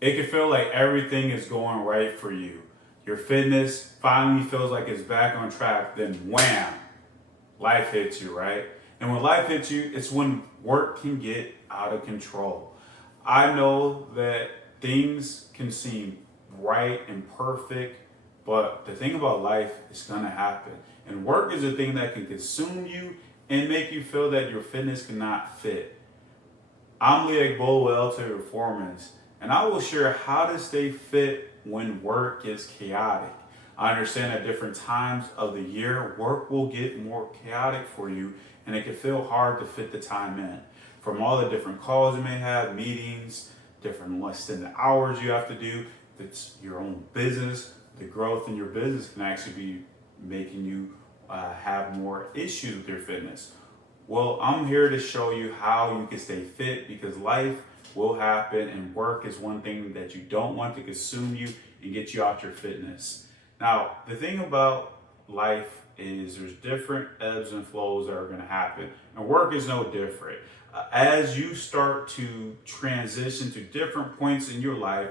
It can feel like everything is going right for you. Your fitness finally feels like it's back on track, then wham, life hits you, right? And when life hits you, it's when work can get out of control. I know that things can seem right and perfect, but the thing about life is gonna happen. And work is a thing that can consume you and make you feel that your fitness cannot fit. I'm Lee Agbohlah, LT Performance, and I will share how to stay fit when work gets chaotic. I understand at different times of the year, work will get more chaotic for you, and it can feel hard to fit the time in. From all the different calls you may have, meetings, different less than the hours you have to do, if it's your own business, the growth in your business can actually be making you have more issues with your fitness. Well, I'm here to show you how you can stay fit because life will happen and work is one thing that you don't want to consume you and get you out your fitness. Now, the thing about life is there's different ebbs and flows that are going to happen, and work is no different. As you start to transition to different points in your life,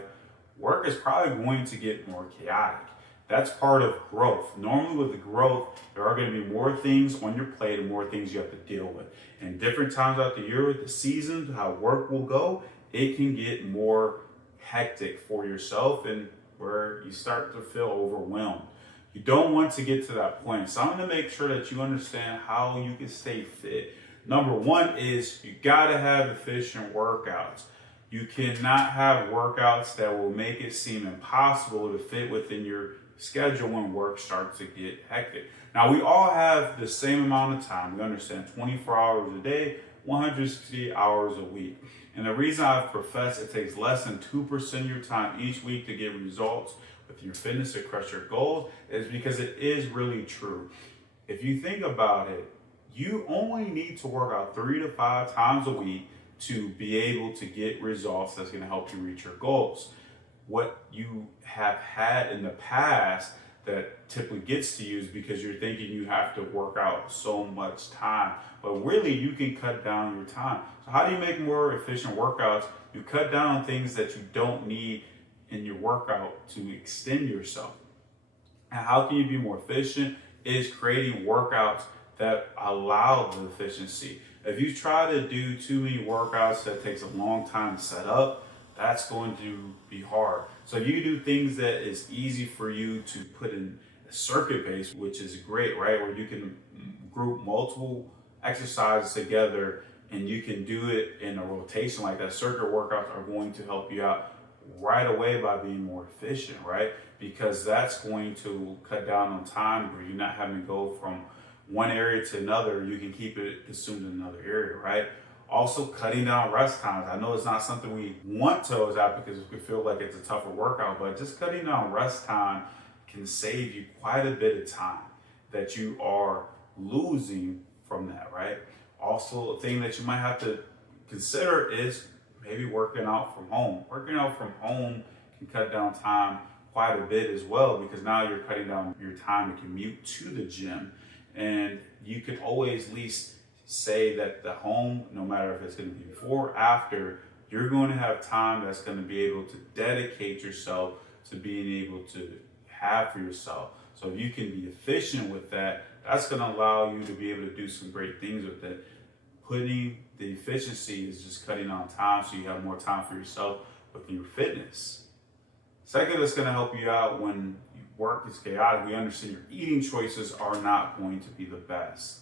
work is probably going to get more chaotic. That's part of growth. Normally, with the growth, there are going to be more things on your plate and more things you have to deal with. And different times out the year, the seasons, how work will go, it can get more hectic for yourself and where you start to feel overwhelmed. You don't want to get to that point. So I'm going to make sure that you understand how you can stay fit. Number one is you got to have efficient workouts. You cannot have workouts that will make it seem impossible to fit within your schedule when work starts to get hectic. Now, we all have the same amount of time. We understand 24 hours a day, 160 hours a week. And the reason I've professed it takes less than 2% of your time each week to get results with your fitness to crush your goals is because it is really true. If you think about it, you only need to work out 3 to 5 times a week to be able to get results that's going to help you reach your goals. What you have had in the past that typically gets to you is because you're thinking you have to work out so much time, but really you can cut down your time. So how do you make more efficient workouts? You cut down on things that you don't need in your workout to extend yourself. And how can you be more efficient? Is creating workouts that allow the efficiency. If you try to do too many workouts that takes a long time to set up, that's going to be hard. So you do things that is easy for you to put in a circuit base, which is great, right? Where you can group multiple exercises together and you can do it in a rotation like that. Circuit workouts are going to help you out right away by being more efficient, right? Because that's going to cut down on time where you're not having to go from one area to another. You can keep it consumed in another area, right? Also, cutting down rest times. I know it's not something we want to always have because we feel like it's a tougher workout, but just cutting down rest time can save you quite a bit of time that you are losing from that, right? Also, a thing that you might have to consider is maybe working out from home. Working out from home can cut down time quite a bit as well because now you're cutting down your time to commute to the gym, and you can always at least say that the home, no matter if it's going to be before or after, you're going to have time that's going to be able to dedicate yourself to being able to have for yourself. So if you can be efficient with that, that's going to allow you to be able to do some great things with it. Putting the efficiency is just cutting on time so you have more time for yourself with your fitness. Second, that's going to help you out when work is chaotic. We understand your eating choices are not going to be the best.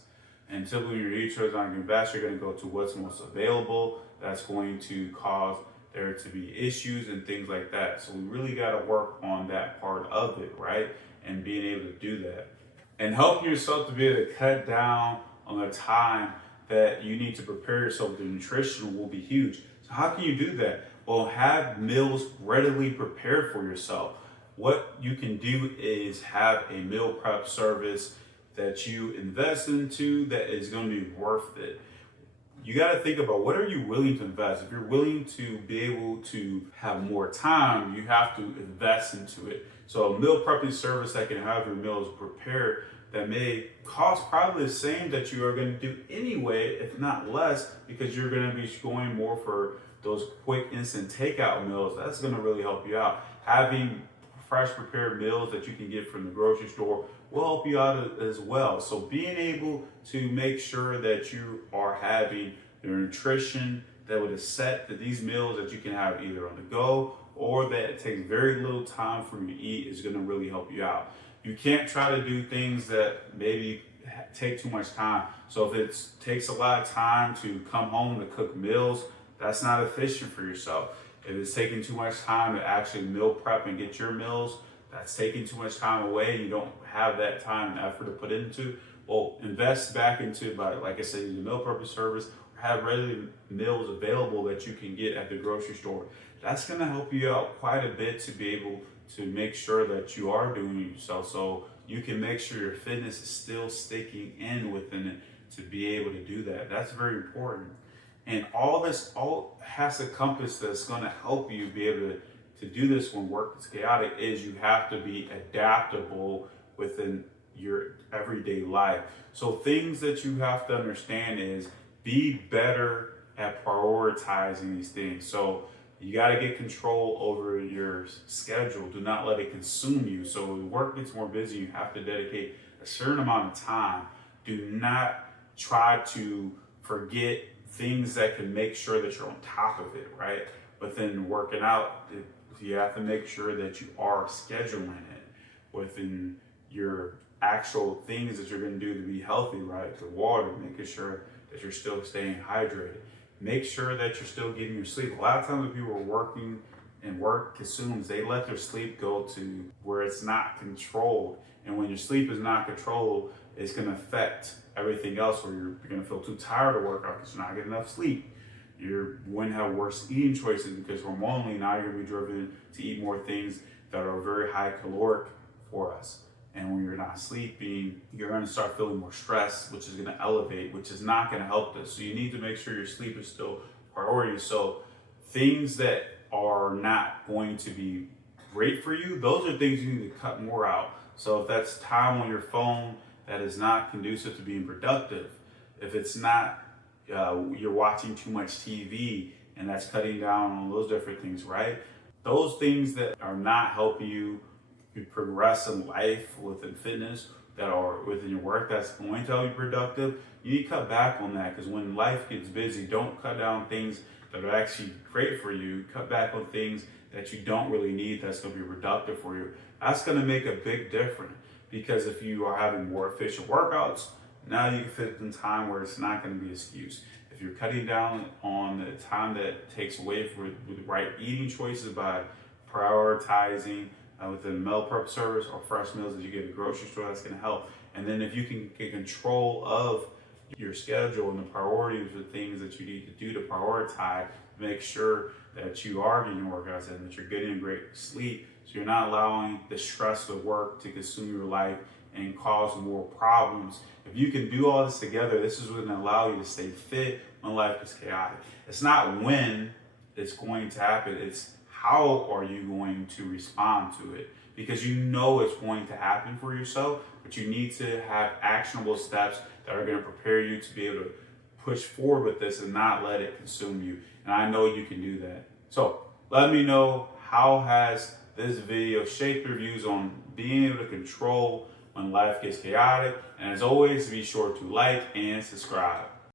And typically your eating choices aren't going to be best. You're going to go to what's most available. That's going to cause there to be issues and things like that. So we really got to work on that part of it, right? And being able to do that. And helping yourself to be able to cut down on the time that you need to prepare yourself with the nutrition will be huge. So how can you do that? Well, have meals readily prepared for yourself. What you can do is have a meal prep service that you invest into that is going to be worth it. You got to think about what are you willing to invest. If you're willing to be able to have more time, you have to invest into it. So a meal prepping service that can have your meals prepared that may cost probably the same that you are going to do anyway, if not less, because you're going to be going more for those quick instant takeout meals, that's gonna really help you out. Having fresh prepared meals that you can get from the grocery store will help you out as well. So being able to make sure that you are having your nutrition that would set that these meals that you can have either on the go or that it takes very little time for you to eat is gonna really help you out. You can't try to do things that maybe take too much time. So if it takes a lot of time to come home to cook meals, that's not efficient for yourself. If it's taking too much time to actually meal prep and get your meals, that's taking too much time away. You don't have that time and effort to put into. Well, invest back into, like I said, using meal prep service, or have ready meals available that you can get at the grocery store. That's going to help you out quite a bit to be able to make sure that you are doing it yourself, so you can make sure your fitness is still sticking in within it to be able to do that. That's very important. And all has a compass that's going to help you be able to do this when work is chaotic is you have to be adaptable within your everyday life. So things that you have to understand is be better at prioritizing these things. So you got to get control over your schedule. Do not let it consume you. So when work gets more busy, you have to dedicate a certain amount of time. Do not try to forget things that can make sure that you're on top of it, right? But then working out, you have to make sure that you are scheduling it within your actual things that you're going to do to be healthy, right? The water, making sure that you're still staying hydrated. Make sure that you're still getting your sleep. A lot of times when people are working and work consumes, they let their sleep go to where it's not controlled. And when your sleep is not controlled, it's going to affect everything else, where you're going to feel too tired to work out because you're not getting enough sleep. You're going to have worse eating choices because hormonally now you're going to be driven to eat more things that are very high caloric for us. And when you're not sleeping, you're going to start feeling more stress, which is going to elevate, which is not going to help this. So you need to make sure your sleep is still priority. So things that are not going to be great for you, those are things you need to cut more out. So if that's time on your phone that is not conducive to being productive, if it's not, you're watching too much TV and that's cutting down on those different things, right? Those things that are not helping you progress in life within fitness, that are within your work, that's going to help you productive, you need to cut back on that. Because when life gets busy, don't cut down things that are actually great for you. Cut back on things that you don't really need that's going to be productive for you. That's going to make a big difference, because if you are having more efficient workouts, now you can fit in time where it's not going to be an excuse. If you're cutting down on the time that it takes away from the right eating choices by prioritizing within meal prep service or fresh meals that you get at the grocery store, that's going to help. And then if you can get control of your schedule and the priorities of the things that you need to do to prioritize, make sure that you are getting your workouts in, that you're getting great sleep, so you're not allowing the stress of work to consume your life and cause more problems. If you can do all this together, this is going to allow you to stay fit when life is chaotic. It's not when it's going to happen, it's how are you going to respond to it? Because you know it's going to happen for yourself, but you need to have actionable steps that are going to prepare you to be able to push forward with this and not let it consume you. And I know you can do that. So let me know, how has this video shaped your views on being able to control when life gets chaotic? And as always, be sure to like and subscribe.